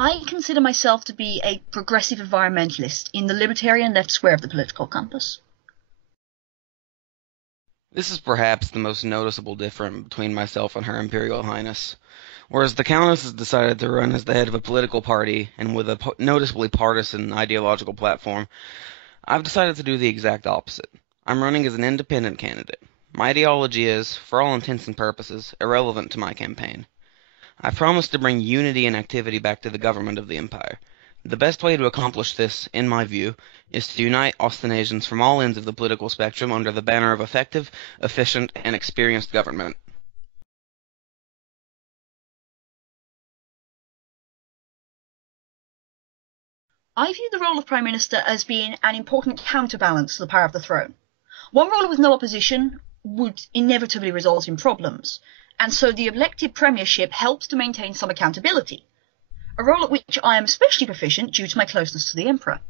I consider myself to be a progressive environmentalist in the libertarian left square of the political compass. This is perhaps the most noticeable difference between myself and Her Imperial Highness. Whereas the Countess has decided to run as the head of a political party and with a noticeably partisan ideological platform, I've decided to do the exact opposite. I'm running as an independent candidate. My ideology is, for all intents and purposes, irrelevant to my campaign. I promise to bring unity and activity back to the government of the Empire. The best way to accomplish this, in my view, is to unite Austenasians from all ends of the political spectrum under the banner of effective, efficient, and experienced government. I view the role of Prime Minister as being an important counterbalance to the power of the throne. One ruler with no opposition would inevitably result in problems, and so the elected premiership helps to maintain some accountability, a role at which I am especially proficient due to my closeness to the Emperor.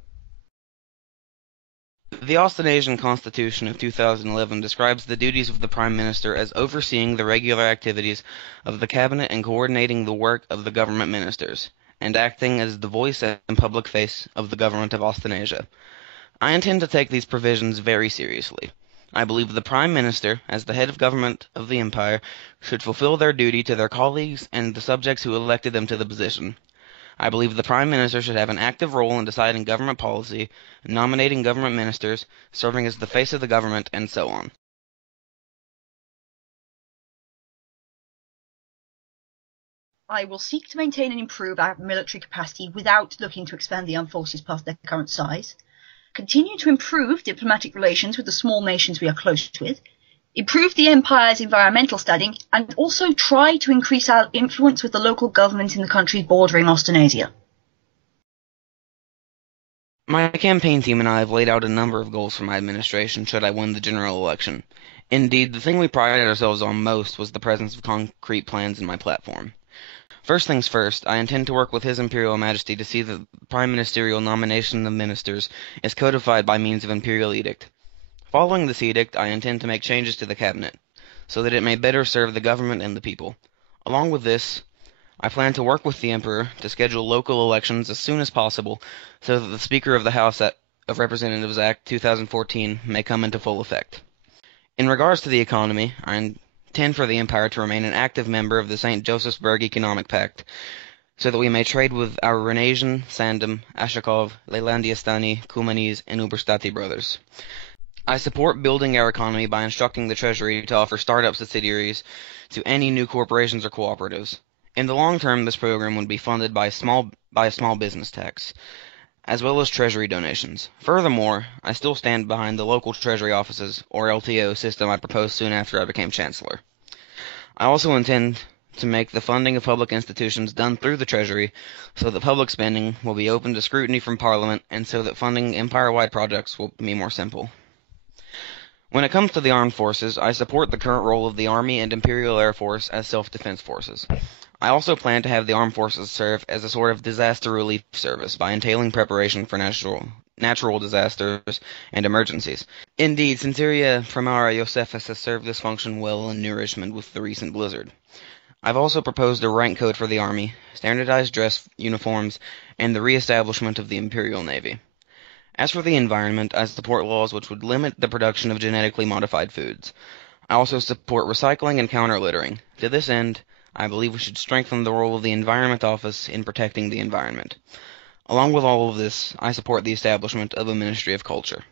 The Austenasian Constitution of 2011 describes the duties of the Prime Minister as overseeing the regular activities of the Cabinet and coordinating the work of the government ministers, and acting as the voice and public face of the government of Austenasia. I intend to take these provisions very seriously. I believe the Prime Minister, as the head of government of the Empire, should fulfill their duty to their colleagues and the subjects who elected them to the position. I believe the Prime Minister should have an active role in deciding government policy, nominating government ministers, serving as the face of the government, and so on. I will seek to maintain and improve our military capacity without looking to expand the armed forces past their current size, continue to improve diplomatic relations with the small nations we are close with, improve the Empire's environmental standing, and also try to increase our influence with the local government in the countries bordering Austenasia. My campaign team and I have laid out a number of goals for my administration should I win the general election. Indeed, the thing we prided ourselves on most was the presence of concrete plans in my platform. First things first, I intend to work with His Imperial Majesty to see that the prime ministerial nomination of ministers is codified by means of imperial edict. Following this edict, I intend to make changes to the cabinet, so that it may better serve the government and the people. Along with this, I plan to work with the Emperor to schedule local elections as soon as possible, so that the Speaker of the House of Representatives Act 2014 may come into full effect. In regards to the economy, I intend for the Empire to remain an active member of the St. Josephsburg Economic Pact, so that we may trade with our Renasian, Sandom, Ashakov, Leylandiastani, Kumanis, and Uberstati brothers. I support building our economy by instructing the Treasury to offer startup subsidiaries to any new corporations or cooperatives. In the long term, this program would be funded by a small business tax, as well as Treasury donations. Furthermore, I still stand behind the local Treasury offices, or LTO, system I proposed soon after I became Chancellor. I also intend to make the funding of public institutions done through the Treasury so that public spending will be open to scrutiny from Parliament and so that funding empire-wide projects will be more simple. When it comes to the armed forces, I support the current role of the Army and Imperial Air Force as self-defense forces. I also plan to have the armed forces serve as a sort of disaster relief service by entailing preparation for natural disasters and emergencies. Indeed, Centuria Primara Josephus has served this function well in nourishment with the recent blizzard. I've also proposed a rank code for the Army, standardized dress uniforms, and the re-establishment of the Imperial Navy. As for the environment, I support laws which would limit the production of genetically modified foods. I also support recycling and counter-littering. To this end, I believe we should strengthen the role of the Environment Office in protecting the environment. Along with all of this, I support the establishment of a Ministry of Culture.